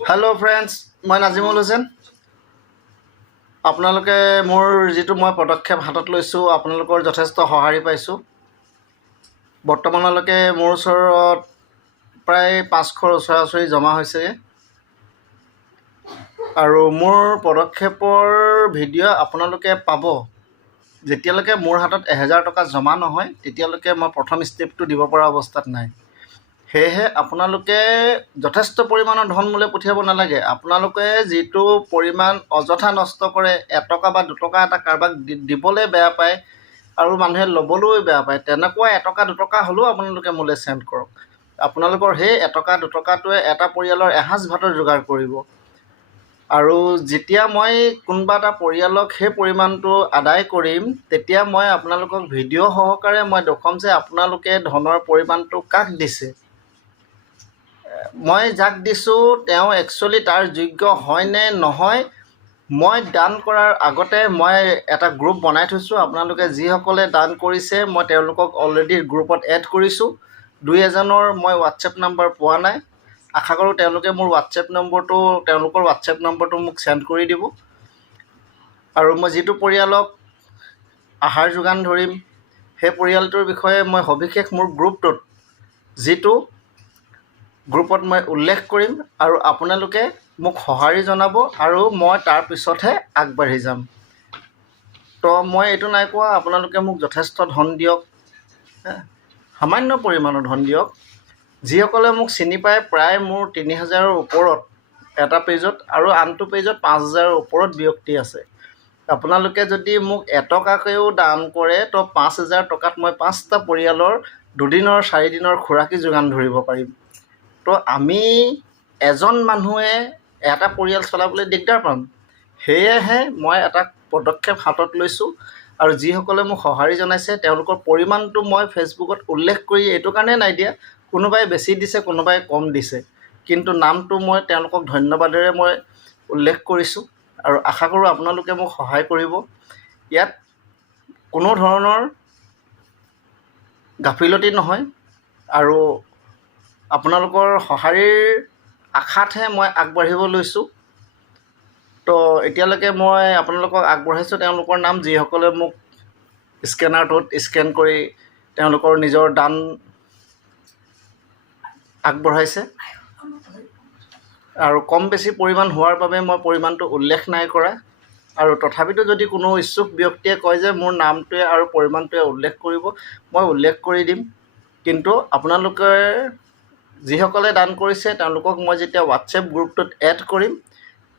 hello friends मैं नाजिमुल हुसैन আপোনালোকে মোৰ যিটো মই পদক্ষেপ হাতত লৈছো আপোনালোকৰ যথেষ্ট সহাৰি পাইছো বৰ্তমানলৈকে মোৰ ওচৰত প্ৰায় 500 ওচৰা-ওচৰি জমা হৈছে আৰু মোৰ পদক্ষেপৰ ভিডিঅ' আপোনালোকে পাব যেতিয়ালৈকে মোৰ হাতত 1000 টকা জমা নহয় তেতিয়ালৈকে মই প্ৰথম ষ্টেপটো দিব পৰা অৱস্থাত নাই হেহে আপোনালোকে যথেষ্ট পৰিমাণৰ ধন মূলে পঠিয়াব নালাগে আপোনালোকে যিটো পৰিমাণ অযথা নষ্ট কৰে 1 টকা বা 2 টকা এটা কাৰবাক দিবলৈ বেয়া পায় আৰু মানুহে লবলৈ বেয়া পায় তেনেকুৱা 1 টকা 2 টকা হলেও আপোনালোকে মূলে সেন্ড কৰক আপোনালোকৰ হে 1 টকা 2 টকাটোৱে এটা পৰিয়ালৰ এহাজ ভাতৰ যোগাৰ কৰিব আৰু যেতিয়া মই কোনবা এটা পৰিয়ালক হে পৰিমাণটো আদায় কৰিম তেতিয়া মই আপোনালোকক ভিডিঅ' সহকাৰে মই দেখুৱাম যে আপোনালোকে ধনৰ পৰিমাণটো কাক দিছে মই যাক দিছো তেওঁ একচুয়ালি তাৰ যোগ্য হয় নে নহয় মই দান কৰাৰ আগতে মই এটা গ্ৰুপ বনাই থৈছো আপোনালোকে যি সকলে দান কৰিছে মই তেওঁলোকক অলৰেডি গ্ৰুপত এড কৰিছো দুই এজনৰ মই WhatsApp নম্বৰ পোৱা নাই আশা কৰো তেওঁলোকে মোৰ WhatsApp নম্বৰটো তেওঁলোকৰ WhatsApp নম্বৰটো মোক সেন্ড কৰি দিব আৰু মই যিটো পৰিয়ালক আহাৰ যোগান ধৰিম হে পৰিয়ালটোৰ বিষয়ে মই সবিশেষ মোৰ গ্ৰুপটোত যিটো গ্ৰুপত মই উল্লেখ কৰিম আৰু আপোনালোকে মোক সহাৰি জনাব আৰু মই তাৰ পিছতহে আগবাঢ়ি যাম তো মই এটো নাই কোৱা আপোনালোকে মোক যথেষ্ট ধন দিয়ক সামান্য পৰিমাণৰ ধন দিয়ক যিসকলে মোক চিনি পায় প্ৰায় মোৰ 3000 ৰ ওপৰত এটা পেজত আৰু আনটো পেজত 5000 ৰ ওপৰত ব্যক্তি আছে আপোনালোকে যদি মোক 1 টকাকেও দান কৰে তো 5000 টকাত মই 5টা পৰিয়ালৰ দুদিনৰ 4 দিনৰ খুৰাকি যোগান ধৰিব পাৰিম তো আমি এজন মানুহে এটা পৰিয়াল চলাবলৈ দিগদাৰ পাম হেহে মই এটা পদক্ষেপ হাতত লৈছো আৰু যি সকলে মোক সহাৰি জনাইছে তেওঁলোকৰ পৰিমাণটো মই ফেসবুকত উল্লেখ কৰি এটো কাৰণে নাই দিয়া কোনোবাই বেছি দিছে কোনোবাই কম দিছে কিন্তু নামটো মই তেওঁলোকক ধন্যবাদৰে মই উল্লেখ কৰিছো আৰু আশা কৰো আপোনালোকে মোক সহায় কৰিব ইয়াত কোনো ধৰণৰ গাফিলতি নহয় আৰু আপোনালোকৰ সহাৰিৰ আশাতহে মই আগবাঢ়িব লৈছো তো এতিয়ালৈকে মই আপোনালোকক আগবঢ়াইছো তেওঁলোকৰ নাম যি সকলে মোক স্ক্যানাৰটোত স্ক্যান কৰি তেওঁলোকৰ নিজৰ দান আগবঢ়াইছে আৰু কম বেছি পৰিমাণ হোৱাৰ বাবে মই পৰিমাণটো উল্লেখ নাই কৰা আৰু তথাপিতো যদি কোনো ইচ্ছুক ব্যক্তিয়ে কয় যে মোৰ নামটোৱে আৰু পৰিমাণটোৱে উল্লেখ কৰিব মই উল্লেখ কৰি দিম কিন্তু আপোনালোকে যি সকলে দান কৰিছে তেওঁলোকক মই যেতিয়া WhatsApp গ্ৰুপটোত এড কৰিম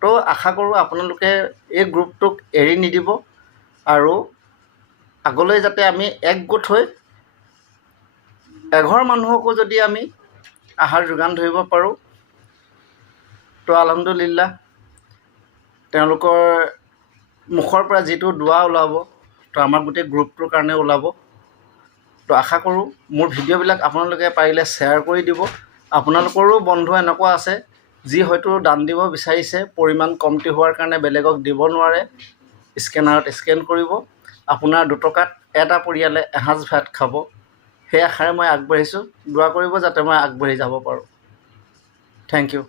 তো আশা কৰো আপোনালোকে এই গ্ৰুপটোক এৰি নিদিব আৰু আগলৈ যাতে আমি একগোট হৈ এঘৰ মানুহকো যদি আমি আহাৰ যোগান ধৰিব পাৰো তো আলহামদুলিল্লাহ তেওঁলোকৰ মুখৰ পৰা যেটো দোৱা ওলাব তো আমাৰ গোটে গ্ৰুপটোৰ কাৰণে ওলাব তো আশা কৰো মোৰ ভিডিঅ' বিলাক আপোনালোকে পাৰিলে শেয়াৰ কৰি দিব আপোনালোকৰো বন্ধু এনেকুৱা আছে যি হয়তো দান দিব বিচাৰিছে পৰিমাণ কমটি হোৱাৰ কাৰণে বেলেগক দিব নোৱাৰে স্ক্যানাৰত স্ক্যান কৰিব আপোনাৰ 2 টকাত এটা পৰিয়ালে এহাজ ভাত খাব হে আশাৰে মই আগবাঢ়িছো দোৱা কৰিব যাতে মই আগবাঢ়ি যাব পাৰো থ্যাংক ইউ